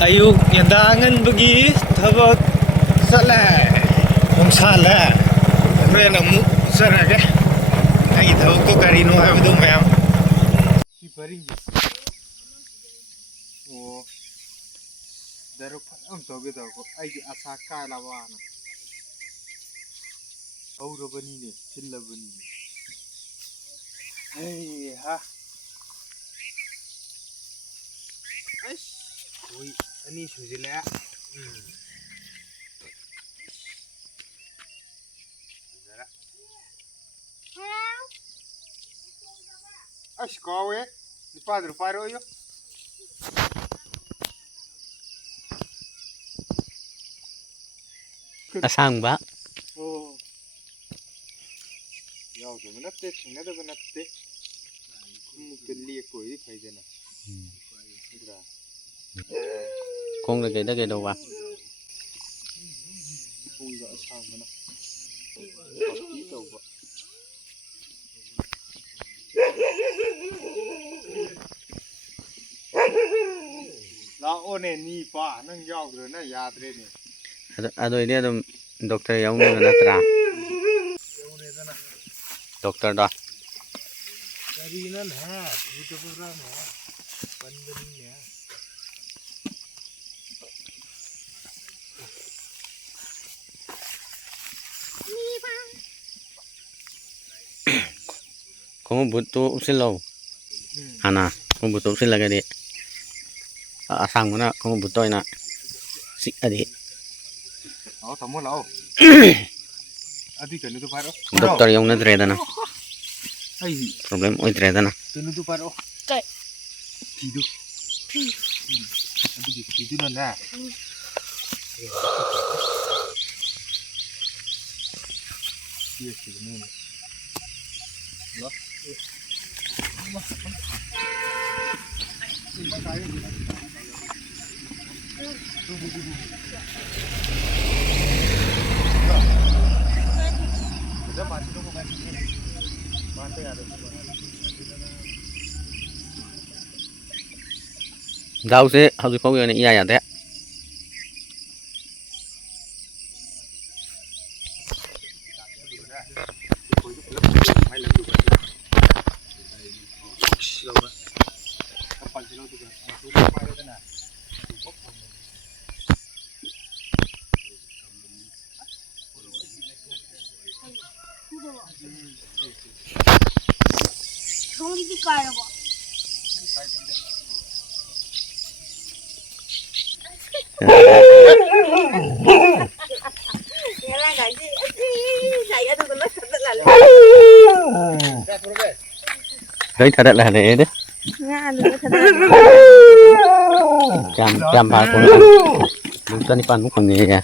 Ayuk nyandangan bagi tabak salah salah rena mu sarage ai tabak ko karino habdu ma'am ki paringi o daruk am toge ko ai asa kala wana auro bani ne chilla bani ne ai ha ai oi ani sujila Ash kawe di padre faro yo asang ba oh yaw to manatte chingna da banatte kelli ko yi faidana idra con là cái đâu ba ui ga asang mana ki to ba la one ni pa nang yaw gro na ya tre ni ado ini ada dokter yang ni mana tra dokter dah dari nan ha itu program ha pandemi ya kamu butuh usil lo ana kamu butuh usil lagi deh asang mana kamu butuh enak si adik oh tamu lau adi kan itu paro dokter yang nak terada na ai problem oi terada na tunu tu paro kai tidu adi tidu na iya sih ini loh Daw se hau ko yo ne iya ya de không đi cài đâu nghe là cái gì này cái tôi nói thật là đấy thật là này đấy nghe được thật chăm bà con lúc tani pan cũng còn nghề kìa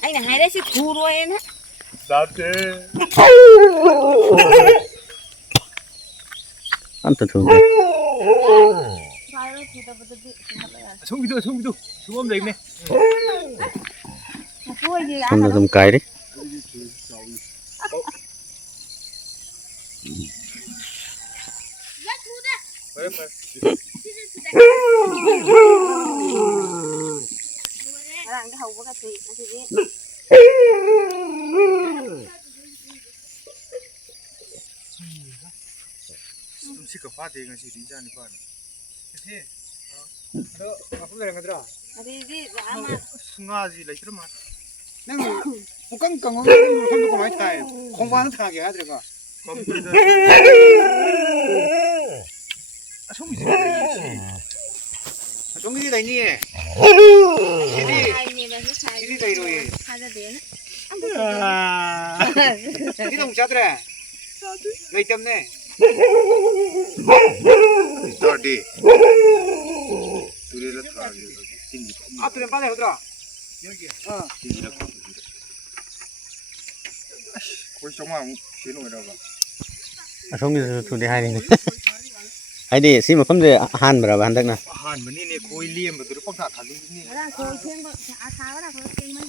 anh là hai đấy sẽ thu rồi em á ăn từ thường đấy 송기도 수범 되겠네 không là dùng cái đấy cái hầu của cái gì 음식 파 되는 시 진짜니 파 그치 너 아픈 데랑 가더라 gì mà 승아지 라이트로 마 nang bukan kang không có máy thay không bán thang gì hết rồi cả 컴퓨터 아 송이 trong cái này nè hai nhìn là cái cái này rồi hai ra đến cái đồng chát rồi lấy châm nè Tadi Turi la thagi tinggi à tụi em bán này hết rồi tinggi la Koi sama sino era ba không như thu đi hai đi hai đi xí mà không để han mà bạn đắc nè han bani ne koi liam ba dur pok tha thali ni là thôi thêm vợ tháo là thôi cây mình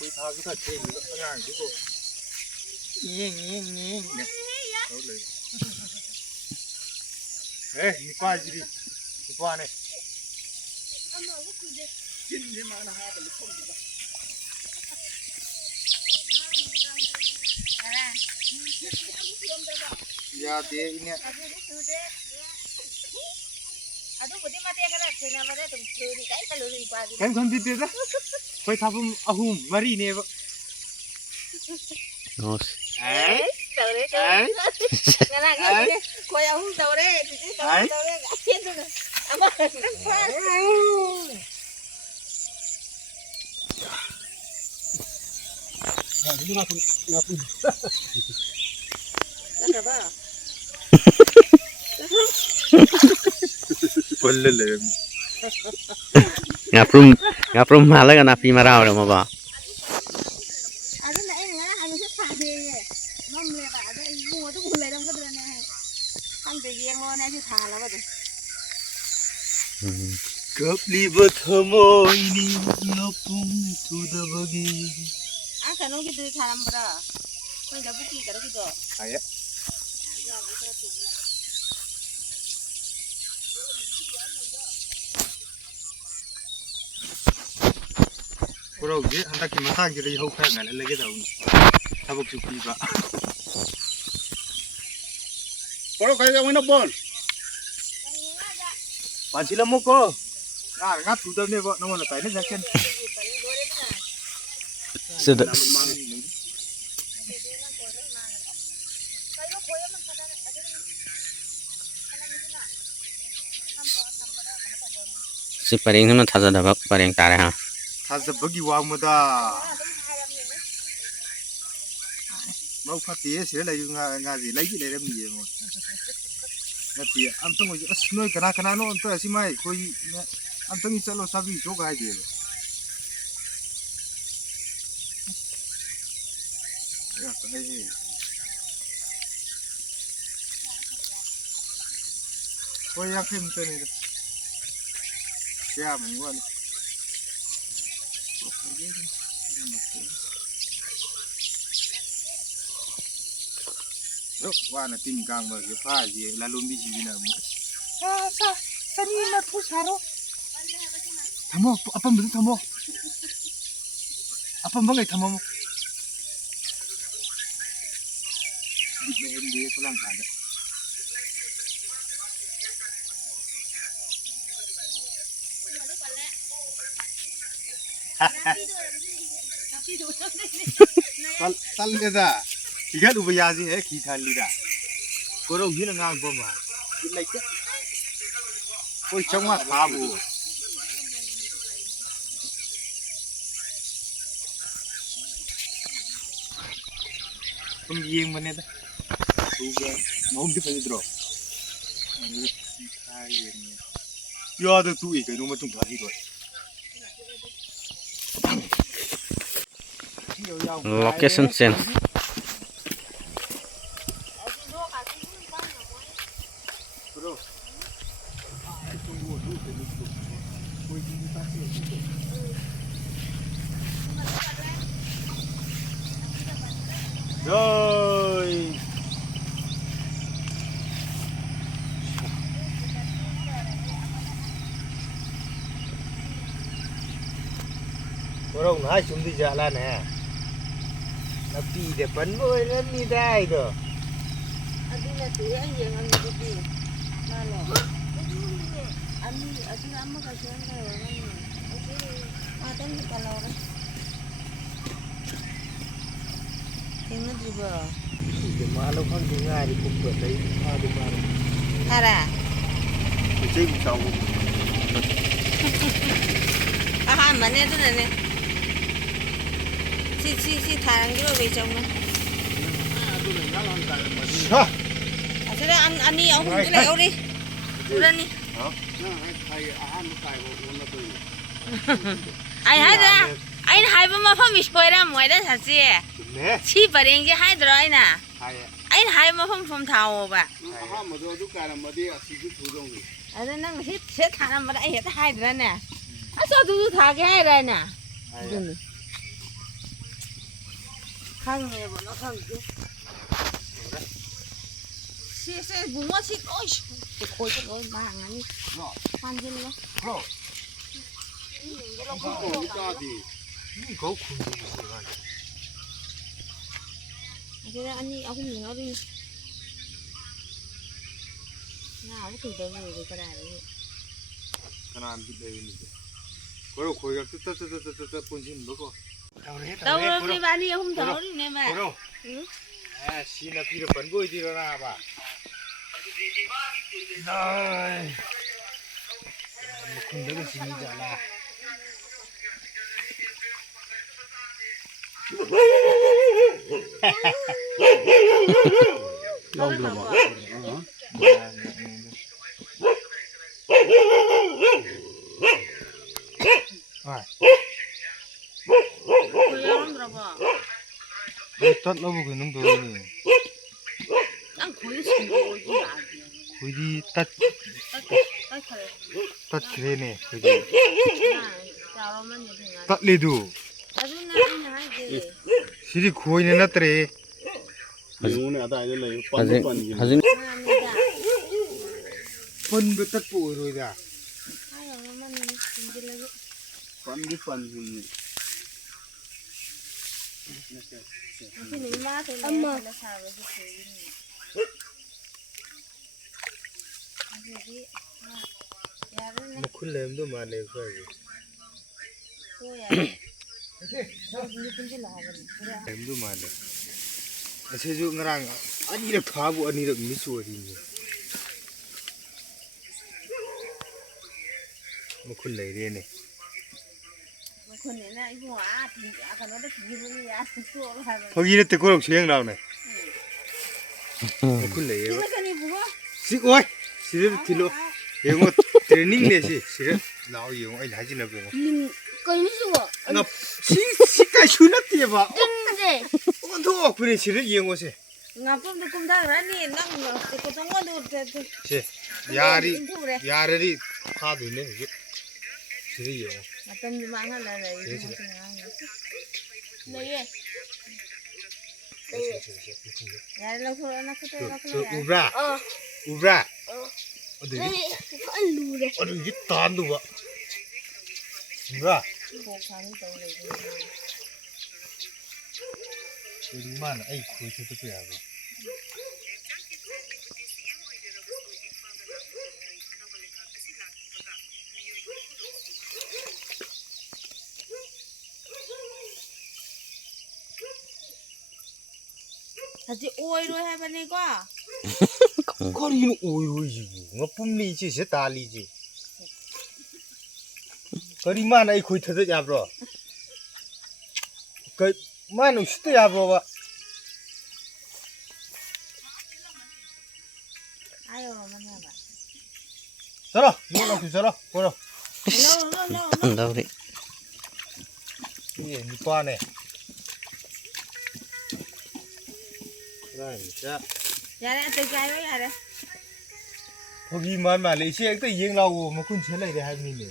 koi tha cái thật thế ngang chứ cô nhing Ê, đi qua gì đi qua này यादे इन्हें Aduh, putih mati ya karena cina pada tuh luri kayak kalau luri pagi. kan kon di desa koi thapum ahum mari ne ba Nos. Tahu deh kan? Nggak nggak, kau yang tahu deh, cici tahu deh, kasian tuh. Apa? Kenapa? bolle le Ngaprum malah kan api marah udah mau ba. Ada nggak ini nggak harus tadi, mau mulai ada ibu tuh mulai dong kebetulan ya. Kan yang lo nih thà lah betul. kap libat hamo ini lapung sudah bagi Ah kan lo gitu thà làm bữa. Bây giờ bukti cái đó gitu. aya Kurang je, anda kita matang jadi hau kan lagi tahu. Tabuk cukup ba. Kalau kayak mana bon? Pancila mo ko. Ngat sudah nih kok, namun letak ini jaken. Sudah. Si paring ni mana thasa dah paring tarik ha. Thasa bagi wang muda. Mau pati ya sih lagi ngaji lagi lagi ni mo. Nanti antong aja asnoi kena no antong asyik mai koi antong ini calo sabi juga aja. Ya kayak koi yang kita ni. Siapa mungkin? Look, wana tingkang bagi pagi, lalu biji bina mu. Sani na tu saro. Tamo, apa betul tamo? Apa bangai tamo mu? Di pulang ada. Tal leda. Tiga tu biasa eh kita lihat. Korang ni ngang boma. Ini lagi. Koi cuma tahu. Pembieng mana dah? Tuga mau di mana drop? Ya ada tu ikan rumah tu tadi tu. Location sense. Rồi. Korang nak cuma di jalan eh. Tapi depan boleh ni dah itu. Aduh nanti yang gitu. Mana? Aduh lama kasihan kalau ni. Ada ni kalau orang. Tengok juga. Di malam kan dengar di pukul lagi ada malam. Ada. Macam tahu. Ah mana tu ni? Si tharang kilo becam ni. Hah. Asalnya ani aku tu leh orang ni. Sudah ni. Ai hai dah. Ai hai pun apa miskoy ram, muai dah sahaja. Ne. Si paling je hai dah ai na. Ai hai pun tahu ba. Aha madu tu kan madu asih tu turun ni. Ada nang si tharang mada ai dah hai dah na. Asal tu thar ke hai dah na. Khang ni boleh khang tu. Si bunga si oi. Koi tu oi bahang ni. Panjang lah. 거 짜디. 이거 군대 있어가. 그래 아니 아구 민어리 나 아무 그도 모르고 그래. 하나 안 빌려있는데. 그리고 거기가 뜨뜨뜨뜨뜨뜨 본신 먹어. đâu đi ba đi không thở đi nè mà 그럼. 아, 씨나 비를 번 보이지러나 봐. 아이. 뭐 군대가 심이잖아. đâu 들어봐 아, 고양 들어봐 딱 넣어보고 있는 거니. 난 거의 숨고지 아니야 거기 딱 딱딱해 그래네. 거기 자로만 얘기해 딱 레도. 나중에 나 하지 시리 구워있는 났더래. 이거는 아다 아니래. 하진 반반. 하진 감사합니다 번도 딱 보이로다. 아유 엄마는 힘들어 반반. 무슨 엄마 엄마 살아서 보이니 여기 야는 뭐 쿨렘도 많네 거기. 뭐야 무슨 분들 나가는 그래 렘도 많네. 세주 나랑 아니래 바보 아니래 미수어리니. 뭐 쿨레이네.คนนี้นะไอ้หัวถึงอาการนั้นได้ถึงยืนยาตัวอะไร 거기는 때 그럼 주행 나오네. 뭐 쿨레이. ที่ไม่เคยมีบัว 시고이. 시르 딜로. 영어 트레이닝 내시. 시르 나오 영어 아니 하지나 봐. ลิงก็ยังสู้อ่ะ 나 시가 휴나띠에 봐. ตึ้งเด้ 또 그래 시르 영어세. งับปุ๊บดูกุมได้แล้วนี่นั่งก็ต้องว่าดูแต่ 시. 야리 야르리 파도 있네. 이게. 시르 영어. มาเต็มที่มาขนาดไหนเลยยาเราคนนั้นก็ตัวเราคน 저 นั้น 우브라. 우브라. 어디? อันรู้เลย 어디 이게 단도 봐. 우브라. โบกทางนี้ตรงเลย 우리만 아이 거기 저도 빼야 봐. 다시 오이로 해보니까 거리는 오이오이지 뭐 뿜리지 제 달리지. 거리만 아이 거기 터져 잡어. 그 만은 수도 잡어 봐. 아유 만나봐 저러 이거 저러 보러. 한다 우리 예 니빠네. 자 야래 뜨가요 야래 거기만 말래 시에 또 이행라고 뭐 근처에 이래 하미네.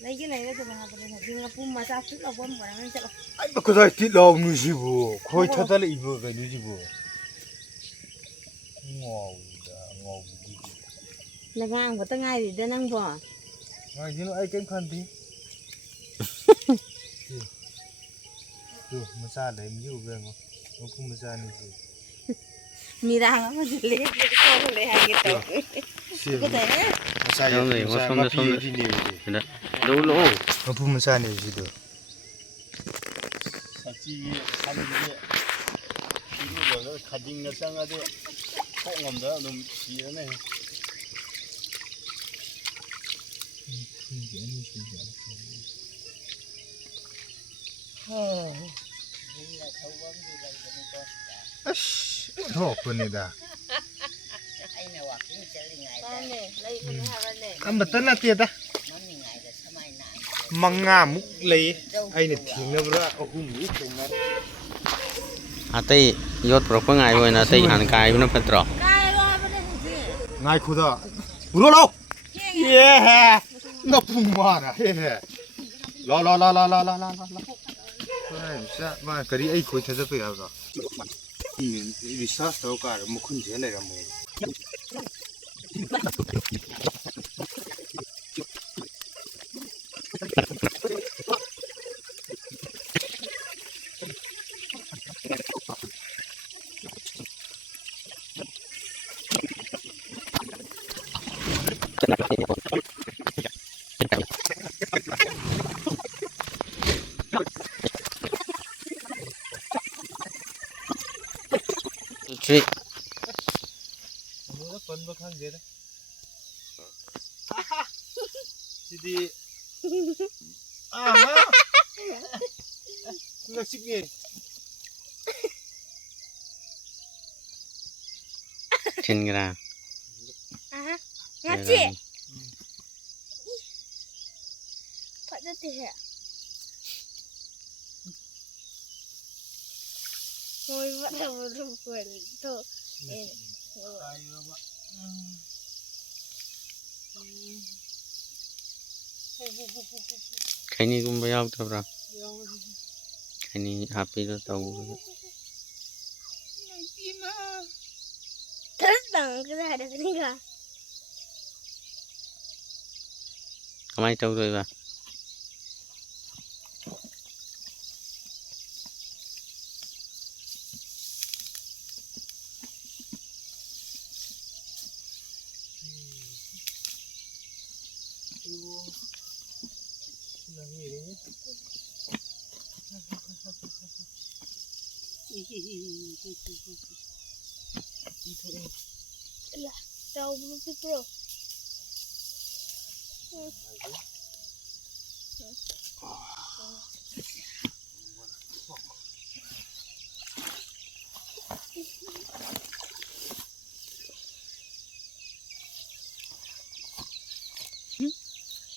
lấy cái này nó cho bà học này thì ngập mà sao tức là quên quả nó sẽ 아이 그 사이 뒤로 누시고 거의 터달에 입어 가 누시고. ngầu ngầu. là ngang của tao ngay thì tao năng bỏ 아 이제는 아이 깽판디. 그 무사 내미우 그거 그 무사니지. 미랑 nó chỉ lấy cái con này hàng cái tàu có thể 무사 형님, 이거 손대, 손대. 그래 놀러 그 무사니지도. 사치기 삼기에 비누를 가진 것 상하되 꽁엄다 너무 지연해. 아씨 더 보내다. con này lấy cái hàng này 한번 떠났대다. 망아 묵레이 아이네 팅나브라 어hum이 팅나. 아떼 이것 부럽고 ngay rồi là tây hàn cài nó phải trọ cái đó bên đây gì 나이 코다. 물어라. 예. 나 풍마나. 예. 라라라라라라라라. 자, 마 그리 에이 코이 터져 봐야가. 이 리사스 더 가를 뭐 큰지 내가 뭐. Three. Nó phân bậc hàng gì đấy? Jadi, nggak sih nih? Trên gram. Ngaji. Pak jadi ya. Ngồi bắt đầu rung quần thôi. Ayo, Pak. Cái này cũng phải ao thôi rồi. Cái này happy đó tàu. Terus dong kita ada sini nggak? Kamay tàu rồi bà. Iya, tahu belum bro?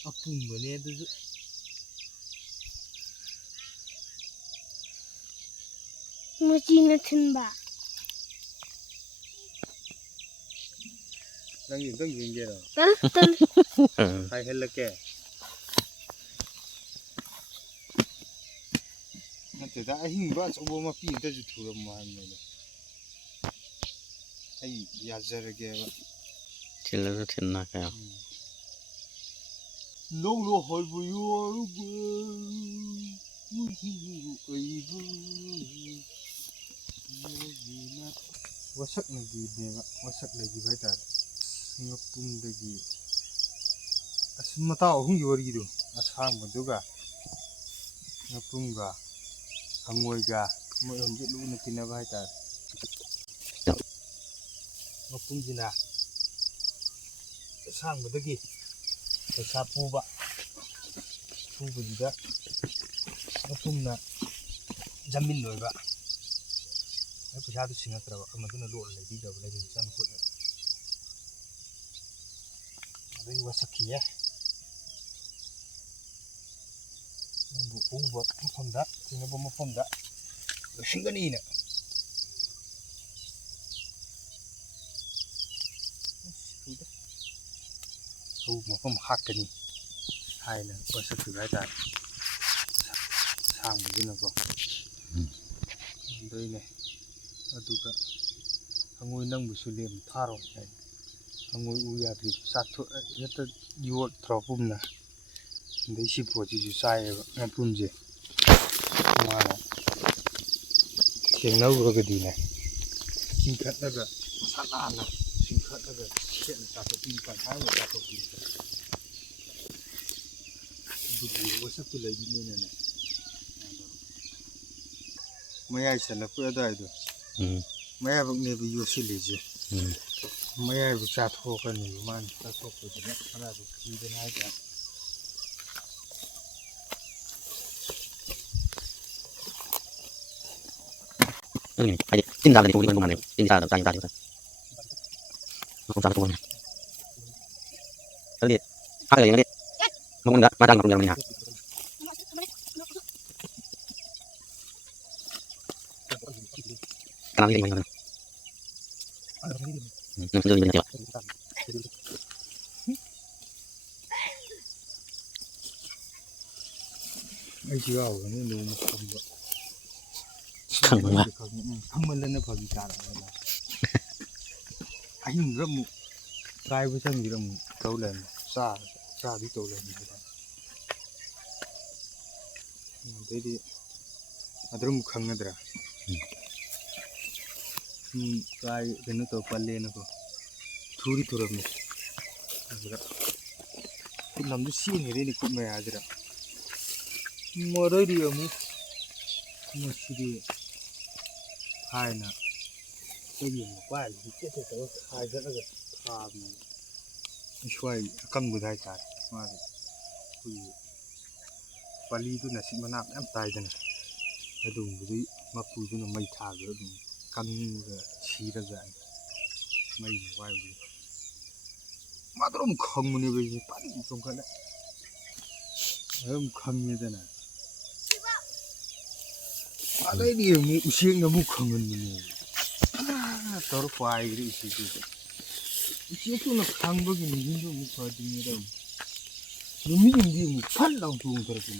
Apa mana tu? Mesti ngatin ba? Đang nhìn gì đó? Tal. Hay hết là kẻ. Nó chỉ ra hình vẽ số bộ mà pin tới chỉ thu được mà anh này. Hay giá giờ cái vậy. Trên là trên nào cái. Lâu lâu hỏi vui vui wasak na gid niya wasak lagi ba ta ngapum dagi as mata hung yori do asang maduga ngapum ga angoi ga mo yong lu na kinaba ta ngapum jina asang madagi sa puba puba ngapum na jamin loy ba पैसा तो सिंगा तरह अब मतलब load लगी जब लगी इंसान को अबे वो सखी है वो वो मफमदा सिंगा वो मफमदा सिंगा नहीं ना वो मफम हाक कनी हाय ना वो सखी भाई तार सांग भी ना को दो ने aduga angoi nang busulem tharo hai angoi uya ri satho yata yot thropum na dei si poji ju sai na pumje ma thengna ro ga di na singkhat na ga sana na singkhat na ga chen ta to pin pa tha ta to pin du wa sa ku lai ni ne mayai sala ku da do maya bak ne bi yosi leje maya bi cha tho ka ni man ta tho ko ne ara bi ki de na ja Phải tin ra là đi cùng này, tin ra là ta đi. Không ra cùng này. Đi. Hai người đi. Không muốn đã, mà đang cùng nhau này hả? Cái nào đi mình rồi. Rồi mình chịu. ai chưa ao cái này nó không được Khăng mà. không mình lên nó phải trả lại anh râm trai với chân gì râm câu lên xa đi câu lên thế đi adrum khăng nữa ra trai cái nó tàu pal lên nó thuri thura คุณนำดูซีนี่นี่คุณแม่อาจจะมาได้ดีมั้ยมาสิดีหายนะก็ยิงกว่าที่จะตัวหายแล้วก็ทำไม่ช่วยกันบุได้จัดมาดิคือปลีตัวน่ะสิมันน้ำตายจังแล้วดูบุได้มาปูตัวน่ะไม่ทาเลยดูกันก็ชีระกันไม่ไหวเลยมาตรงคงมันนี่ไปปั่นตรงกันแล้วคงนี่แต่น่ะอะไรนี่มึงอุเชียงน้ำมุกคงมันนี่ตัวควายหรืออุเชียงอุเชียงตัวน่ะคางบกินยิ่งตัวมุกพอดีนี่เราดูมีอย่างนี้มุกพันเราตัวมันตัวนี้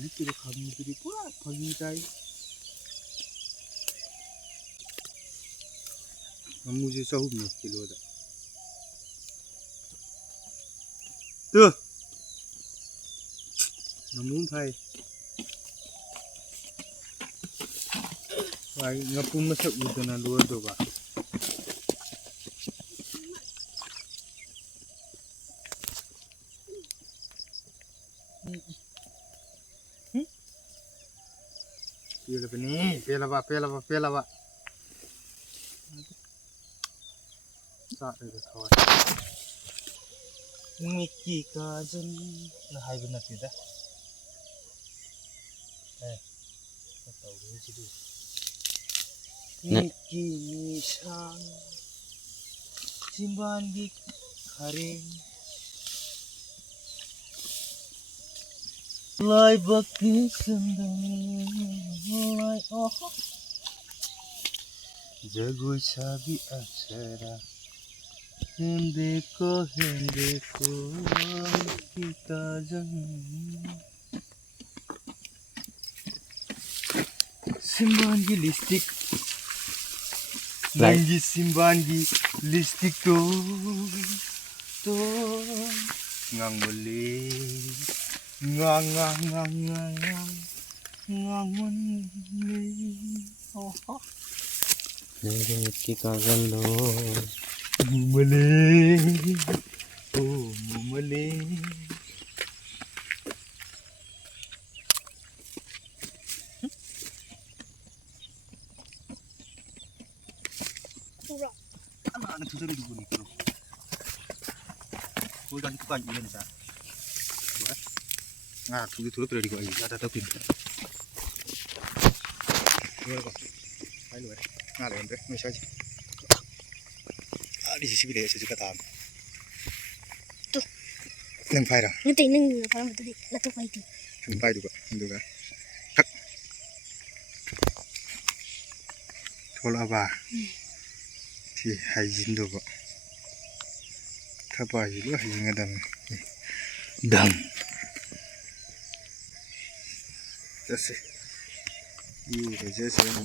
นี่ตัวคางมันตัวนี้ปุ๊บพอดีใจमुझे सब मुश्किल हो जाए तो नमून भाई भाई ngapun masak udah na luar tu ba Pela ni pela ba Mickey cousin na hai bên này đó, đây, cái tàu đi chứ đi, Mickey sang, simpan di kering, lai baki sendiri, lai oh, jago sabi aksara. Hendeko kita simpan di listrik lagi simpan di listrik to ngang boleh ngang boleh oh Mickey cousin lo Mumale, oh mumale. Anak tu tadi dulu ni tu. Kau dah tukar ini ni sah. Ah, tu tadi kau ini ada tapi. Luar kau, hai luar. Nggak ada ni, macam ni. Di sisi dia sesuka tam. Tuh. Neng pai dah. Nanti neng pai betul di, letak pai tu. Neng pai juga, juga. Kak. Thol apa? Thì hay dính được ạ. Tháp bài gì nữa hay dính đầm. Đầm. That's it. Yêu cái dễ xem.